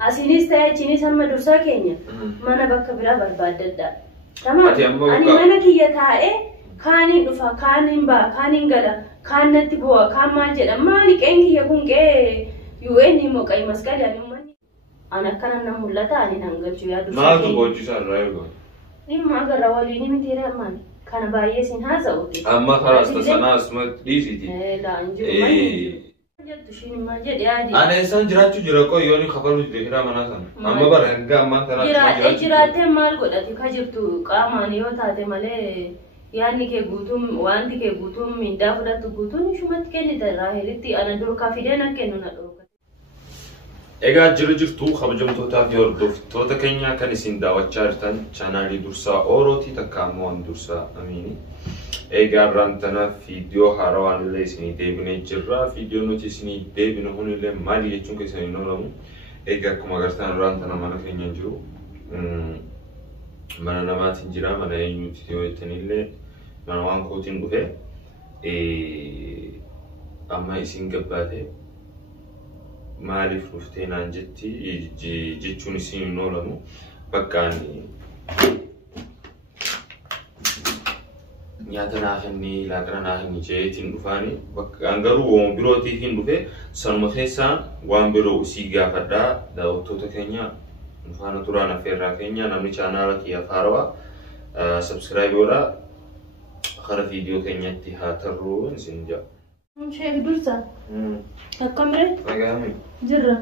Asinis ta'e chinis amma dursaa keenya mana bakka biraa barbaadadha. Tamam. Ani mana kiyya taa'e kaaniin dhufa, kaaniin ba'a, kaaniin gala, kaan natti bu'a, kaan maal jedha. Maali qeen kiyya kun qee UN immoo qayi masqali ani ummanni. Ani akkana na mul'ata ani nan galchu yaa dursaa keenya. Maal gochisa irraa eegaa? Dhimma agarra waliin mitiira maali? Kana baay'ee sin haasa'uuti. Amma karaa sanaa asuma dhiisiti. Laanjuu. Ana isaan jiraachuu jira qoyyoon kafalu jira mana sana. Amma bara hanga ammaa kana jiraatee maal godhati ka jirtu qaamaan yoo taate malee yaadni kee guutuun wanti kee guutuun mindaa fudhattu guutuun ishumatti kennite Raahelitti ana dur ka fideen akka kennu na dhooqa. Egaa jirtu kabajamtootaa fi hordoftoota keenya kan isin daawwachaa jirtan chaanaalii Dursaa Orooti takka ammoo waan Dursaa Amiini. Egaa rantana video harawaan illee isinii deebinee jirra. Video nuti isinii deebine hunillee maali jechuun keessan hin oolamu. Egaa akkuma agartan rantana mana keenya jiru. Mana namaatiin jira, mana eenyuuti yoo jettanillee mana waan kootiin dhufe. Amma isin gabbaate maaliif dhuftee naan jetti jechuun isin hin oolamu. Bakkaan nyaata naahanni laaqana naahanni jeetiin dhufaani bakkaan garuu waan birootii hin dhufe sanuma keessaan waan biroo usii gaafadhaa daawwattoota keenya nufaana turaan affeerraa keenya namni chaanaala kiyya faarawaa subscribe godhaa gara viidiyoo keenyatti haa tarruu isin jaa. Sheekh Dursaa. Akkamire? Nagaami. Jirra.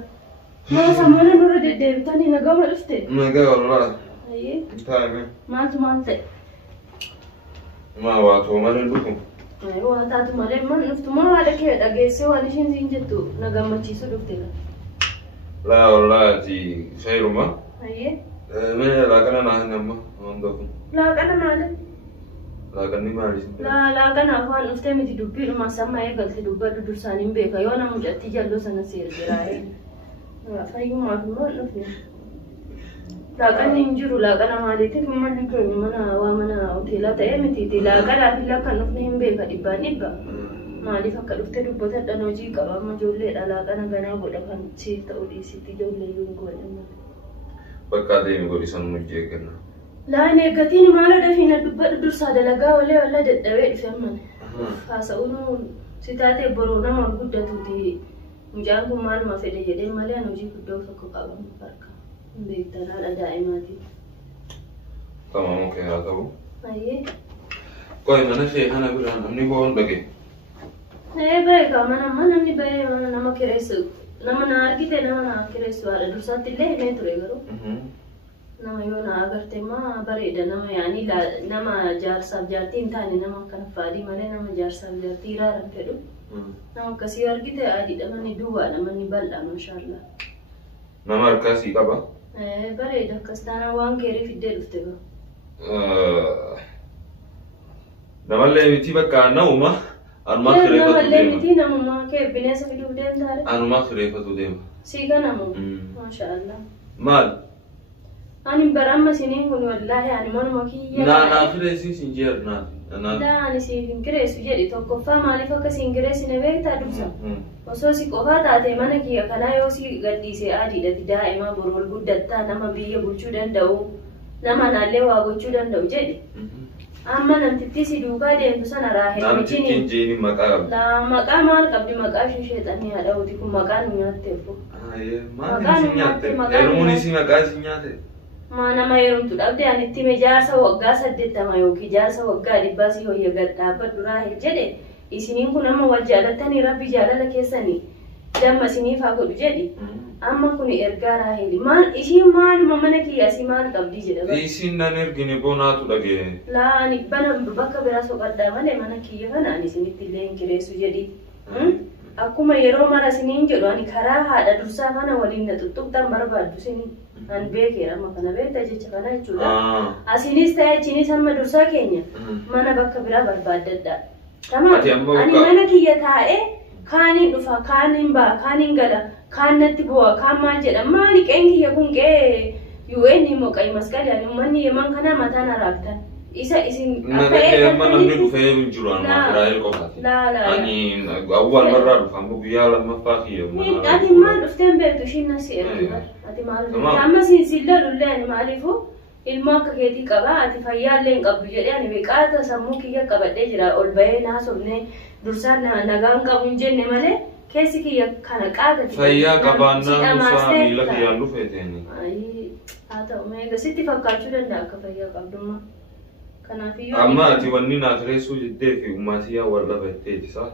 Maa samana nurra deddeebitanii nagama dhufte? Nagaa wallaa. Ayyee. Taa'ime. Maaltu maal ta'e? Ma waatu malee dhufu. Waa taatu malee man dhuftu maa haadha kee dhageessee waan ishiin siin jettu na gammachiisu dhufte la. Laa wallaati khayruma. Ayyee. Mee laaqana naahan amma waan dhufu. Laaqana maali? Laaqanni maali? Laaqana afaan dhuftee miti dubbiidhuma sammaa eegalte dubbadhu dursaan hin beeka yoo nama mucattii jalloo sana seergiraa'ee. Fayyummaaf immoo dhufne. Laaqanni hin jiru laaqana maaliitiif manni keenya mana hoteelaa ta'ee mitiiti laaqanaa fi lakkan dhufne hin beeka dhibbaan dhibba. Maaliif akka dhufte dubbatadhaan hojii qaba amma ijoolleedha laaqana ganaa godha kan siif ta'u dhiisitti ijoollee yoo godhanna. Bakka adeemi godhisan mujjee kenna. Laan eeggatiin maal dafina dubbadhu dursaa dalagaa wallee walla dadhabee dhufe amman. Haasa'uun si taatee boroo nama guddatuuti mucaan kun maaluma fedhe jedhee malee an hojii guddoo tokko qaban farka. Beektanaa daa'imaati. Tamam okei haa ta'u. Ayyee. Qoy mana ishee kana biraan namni boon dhage. Beeka mana namni bahee mana nama kireessu nama na argite nama na kireessu haadha dursaatti illee himee ture garuu. Nama yoo na agarte maa bareeda nama yaani nama jaarsaaf jaartii hin taane nama akkana faadii malee nama jaarsaaf jaartii irraan fedhu. Nama akkasii argite adiidha manni duwwaadha manni bal'aa maashaallah. Nama harkasii qaba. Bareeda akkas taanaan waan keerii fiddee dhufte ba. Namallee miti bakka nauma anumaa kireeffatu deema. Namallee miti namummaa kee bineensa fiduuf deemtaare. Anumaa kireeffatu deema. Siiga namu. Maashaallah. Maal? Ani baramma siniin kun wallaahi ani manuma kiyya. Naa fireessi sin jeer naati. Ani siif hin kireessu jedhi tokkoffaa maaliif akka si hin kireessine beektaa dursa. Osoo si qofaa taate mana kiyya kanaa yoo si gadhiisee adiidhati daa'imaa borol guddattaa nama biyya bulchuu danda'u nama naallee waa gochuu danda'u jedhi. Amma namtittii si duukaa deemtu sana Raahel wajjin. Namtittiin jeeni maqaa qabdi. Maqaa maal qabdi maqaa ishee sheexanii haadha kun maqaa nu nyaatteef. Maal si nyaatte? Eerumuun si maqaa si nyaate? Nama yerumtu dhabde ani itti jaarsa waggaa 80 yookiin jaarsa waggaa 100 si hoyya gad dhaabbadhu Raahel jedhe isiniin kun amma wal jaalattanii rabbi jaalala keessanii damma isiniif haa godhu jedhi amma kun ergaa Raahel maal ishiin maaluma mana kiyya si maal qabdi jedha. Isin nan ergine boonaatu dhagee. Ani bana bakka biraa soqadhaa malee mana kiyya kana ani isinitti illee hin kireessu jedhi. Akkuma yeroo mara isiniin jedhu ani karaa haadha dursaa kana waliin na tuttuqxan barbaaddu isiniin. An beekera amma kana beekta jecha kana jechuudha. Asinis ta'e achinis amma dursaa keenya mana bakka biraa barbaadadha. Tamam. Ani mana kiyya taa'e kaaniin dhufa, kaaniin ba'a, kaaniin gala, kaan natti bu'a, kaan maal jedha. Maali qeen kiyya kun qee UN immoo qayi masqali ani manni yeman kana mataan araabtan. isa isin Mana namni dhufee hin jiru amma Israa'el qofaati. Ani awwal marraa dhufa amma guyyaa lammaffaa kiyya. Ati maal dhufteen beektu ishiin nasi ergu ati maal amma sinsilla lullee ani maaliifu ilmoo akka keetii qaba ati fayyaallee hin qabdu jedhee ani beeqaata sammuu kiyya qabadhee jira ol bahee naasofne dursaan nagaan qabu hin jenne malee keessi kiyya kana qaagati. Fayyaa qabaannaan dhufaa miila kiyyaan dhufeeteeni. Haa ta'u meeqa sitti fakkaachuu danda'a akka fayyaa qabdummaa. Amma ati wanni naaf reessuu jettee fi ummatiyaa wal dhabatteeti isaa?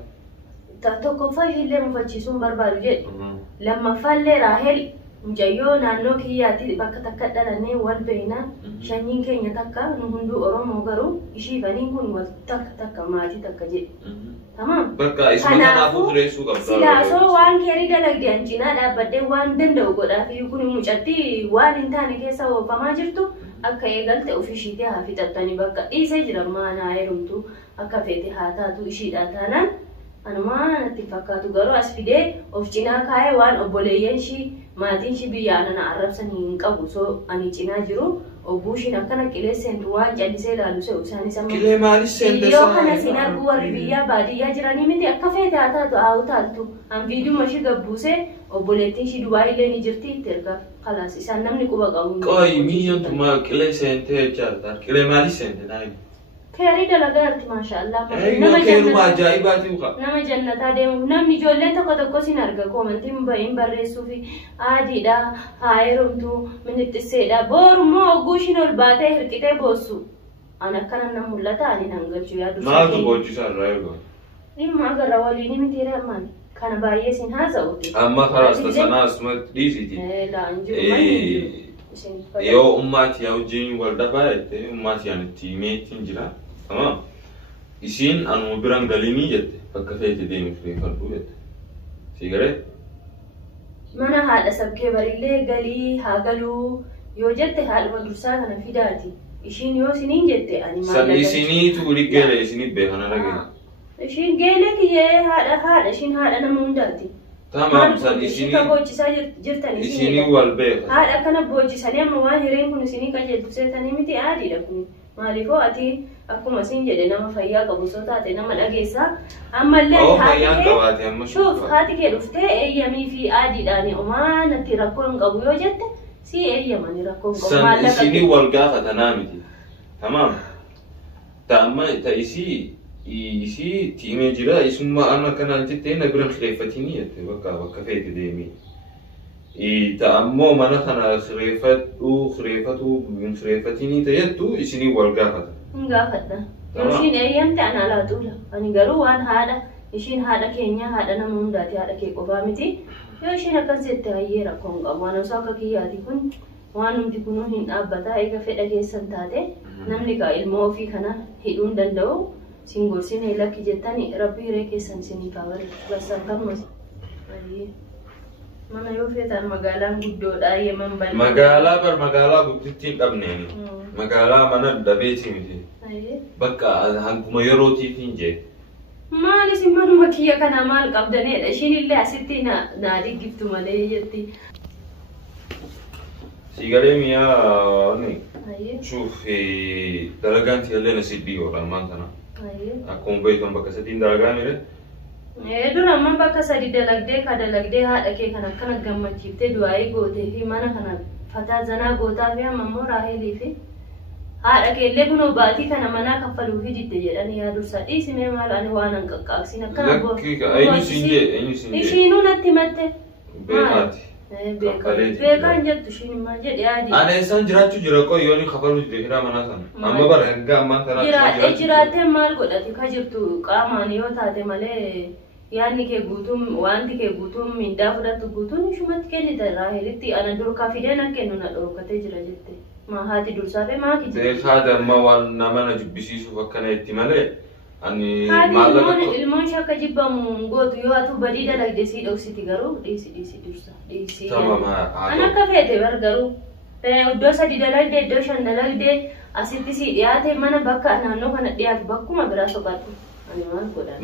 Tokkoffaa ishillee mufachiisuun barbaadu jedhu. Lammaffaallee Raahel mucayyoo naannoo kiyyaatti bakka takka dhalannee wal beekna. Shanyiin keenya takka nu hunduu Oromoo garuu ishiifaniin kun wal takka maatii takka jedhu. Tamam. Bakka isuma kanaafuu reessuu qabda. Silaasoo waan keerii dalagdee an cinaa dhaabbadhee waan danda'u godhaaf kun mucatti waan hin taane keessa oofamaa jirtu. Akka eegalte ofishiitii haa fixattanii bakka dhiisee jira maanaa heerumtu akka feete haa taatu ishiidhaa taanaan anumaa natti fakkaatu garuu as fidee of cinaa kaa'ee waan obboleeyyan ishii maatiin ishii biyya anana arrabsanii hin qabu soo ani cinaa jiru obbuushiin akkana qilee seentu waan callisee ilaalu se'u isaanis amma qilee maalis seente yoo kana siin argu warri biyyaa baadiyyaa jiranii miti akka feete haa taatu haa utaaltu an viidiyuma ishii gabbuusee obboleettiin ishii Dubaay illee ni jirti itti erga خلاص إذا نمني كوبا قوم. قاي مين تما كله سنتة جالتار كله مالي سنتة نايم. كيري دلقات ما شاء الله. نما كيرو ما جايباتي وخا. نما جنة تادم نمني جولين تقدر كوسين أرجع كومنتين باين بريسو في عادي دا هايرم تو من التسيدا بور ما أقوشين الباتة هركتة بوسو. أنا كنا نمولتا أني نانجل شوية دوسي. ما تبغى تشار رايبا. إما أقدر أوليني من تيرا مان. كان بايسين هذا أوتي. أما خلاص تسنا اسمه ديسيتي. لا أنجو. يو أمتي يا وجين ولدا بايت أمتي يعني تيميت تنجرا تمام. إسين أنا مبرم قليني جت فكفيت ديم في فرقو جت. سيجرة. mana haadha sabkee barillee galii haa galuu yoo jette haadhuma dursaa kana fidaati ishiin yoo siniin jette ani maal san isinii tuuli geele isinii beekana dhagee ishiin geele kiyyee haadha ishiin haadha nama hundaati tamam san isinii boochisaa jirtan isinii wal beeka haadha kana boochisanii amma waan hireen kun isinii qajeeltu seetanii miti aadiidha kun maaliifoo ati akkuma isin jedhe nama fayyaa qabu soo taate nama dhageessaa ammallee haati kee dhuftee eeyyamii fi aadiidhaan omaanatti rakkoon qabu yoo jette si eeyyamanii rakkoon qabu san isinii wal gaafatanaa miti tamam ta'amma isii tiimee jira isummaa amma kanaan jettee na biran kireeffatinii jette bakka feete deemee ta'ammoo mana kana kireeffatinii ta'ettu isinii wal gaafata. Gaafadha. Ishiin eeyyamte ana laatuudha. Ani garuu waan haadha ishiin haadha keenya haadha nama hundaati haadha kee qofaa miti. Yoo ishiin akkas jette hayyee rakkoon qabu waan osoo akka kiyyaati kun waan hundi kunuu hin dhaabbata eega fedha keessan taate namni kaa ilmoo ofii kana hidhuu hin danda'u siin gorsinee lakki jettani rabbi hiree keessan isinii kaawwate bassan kammas. Mana yoo feetan magaalaan guddoodha yeman bal'aa. Magaalaa guddittiin dhabneeni. Magaalaa mana dhabeeti miti. Bakka hanguma yerootiif hin jee. Maalis manuma kiyya kana maal qabdanedha. Ishiin illee asitti na diggiftu malee jetti. Sigalee miyaa ni. Shuuf dalagaan tiyallee na sidii oola ammaan kana. Akkuma beektan bakka sadiin dalagaa mire. Dura amma bakka sadi dalagdee ka dalagdee haadha kee kan akkana gammachiiftee du'aayii gootee fi mana kana fataa zanaa gootaa fi amma immoo raahelii fi haadha kee illee kunoo baatii kana manaa kaffaluu fi didde jedhanii yaa dursaa dhiisimee maal ani waan an qaqqaaqsin akkana ishiinuu natti himatte beekaan jettu ishiin maal jedhe yaadi ana isaan jiraachuu jira qoo yooni kaffaluu didde fidaa manaa sana amma bara hanga ammaan kanaa jiraattee maal godhate ka jirtu qaamaan yoo taate malee yaanni kee guutuun wanti kee guutuun mindaa fudhattu guutuun ishumatti kennite raahelitti ana durkaa fideen akka kennu na dhorkatee jira jette maa haati dursaa fi maa kijibbe haati amma waan nama na jibbisiisuuf akkana itti malee ani haati ilmoon ishee akka jibbamu gootu yoo atu badii dalagde sii dhoksiti garuu dhiisi dursa dhiisi an akka feete bar garuu iddoo sadi dalagde iddoo shan dalagde asitti sii dhiyaate mana bakka naannoo kana dhiyaate bakkuma biraa soqatu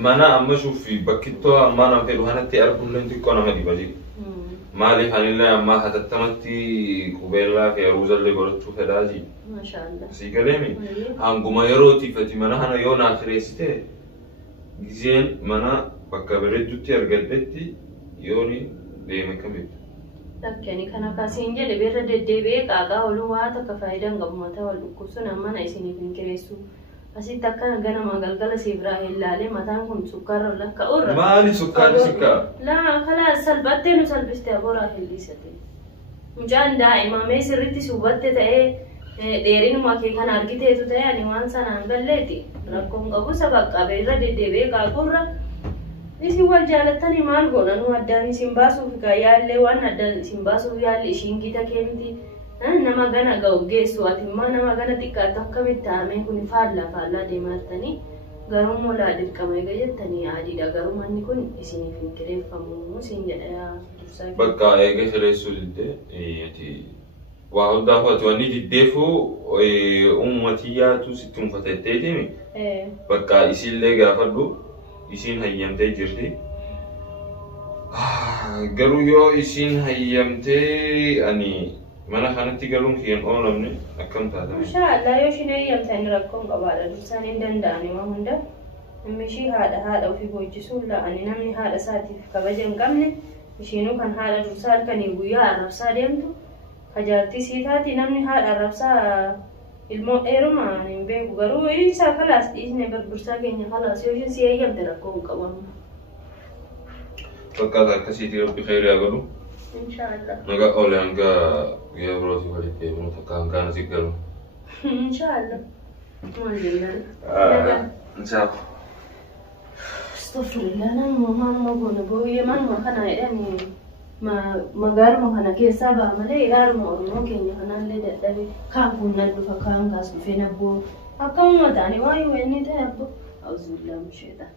mana amma shuufi bakkittoo ammaa nama fedhu kanatti arguun xiqqoo nama dhiba jiru مالي خلينا ما هتتمتي قبيلة في عروض اللي قلت فداجي ما شاء الله سيكلمي هنقوم يروتي فتي منا هنا يوم آخريسته جزين منا بكبرت دوتي أرجعتي يوني ديما كميت لكن كنا كاسين جل بيرد الدبيك أجا ولوها تكفايدا قبل ما تولو كوسنا ما نايسيني في كريسو أسي تكنا جنا ما قال سيبراه إلا ليه مثلا كم سكر ولا كأورا ما لي سكر سكر لا خلاص سلبتين وسلبست أبورا هلي ستين مجان دائما ما يصيرتي سوبت تأي ديرين ما كي كان أركيته تو تأي يعني وان سنان بلتي ركون قبو سبق قبل رد الدبيك أقورا isi wal jaalatani maal godhanu addaan isin baasuuf gaayaallee waan addaan isin baasuuf yaalli ishiin gita kenniti nama gana ga'uggeessu ati immoo nama gana xiqqaatu akkamitti taa'amee kun faallaa deemattanii garuu molaa dirqama eega jettanii adiidha garuu manni kun isiniif hin kireeffamu isin jedha dursaa bakka eega kireessuu diddee ati waa hundaaf ati wanni diddeefuu ummatii yaatu sitti unfatetteetimi bakka isillee gaafadhu isin hayyamtee jirti garuu yoo isin hayyamtee ani mana kanatti galuun kiyyan oolamne akkam taatame inshaallah yoo isin hayyamtanii rakkoon qabaadha dursaan hin danda'ani waan hunda ishii haadha ofii boojjisuu la'ani namni haadha isaatiif kabaja hin qabne ishiinuu kan haadha dursaa halkanii guyyaa arrabsaa deemtu kajaartii sii taati namni haadha arrabsaa ilmoo dheeruma hin beeku garuu isa kalaas dhiisne dursaa keenya kalaas yoo isin si hayyamte rakkoo hin qabamu fakkaata akkasiitii rabbi khayrii haa godhu inshaallah nagaa oole hanga guyyaa birootii walitti eeguun takka hangaan asii galu inshaallah maal jennaan inshaallah astaghfirullah nama hamma goona booyyee manuma kana jedhanii magaaluma kana keessaa ba'a malee ilaaluma oromoo keenya kanallee dadhabe kaan kunnaan dhufa kaan kaas dhufee nabboo akkamuma ta'anii waayee wanni ta'e abbo auzubillahi min shaytaan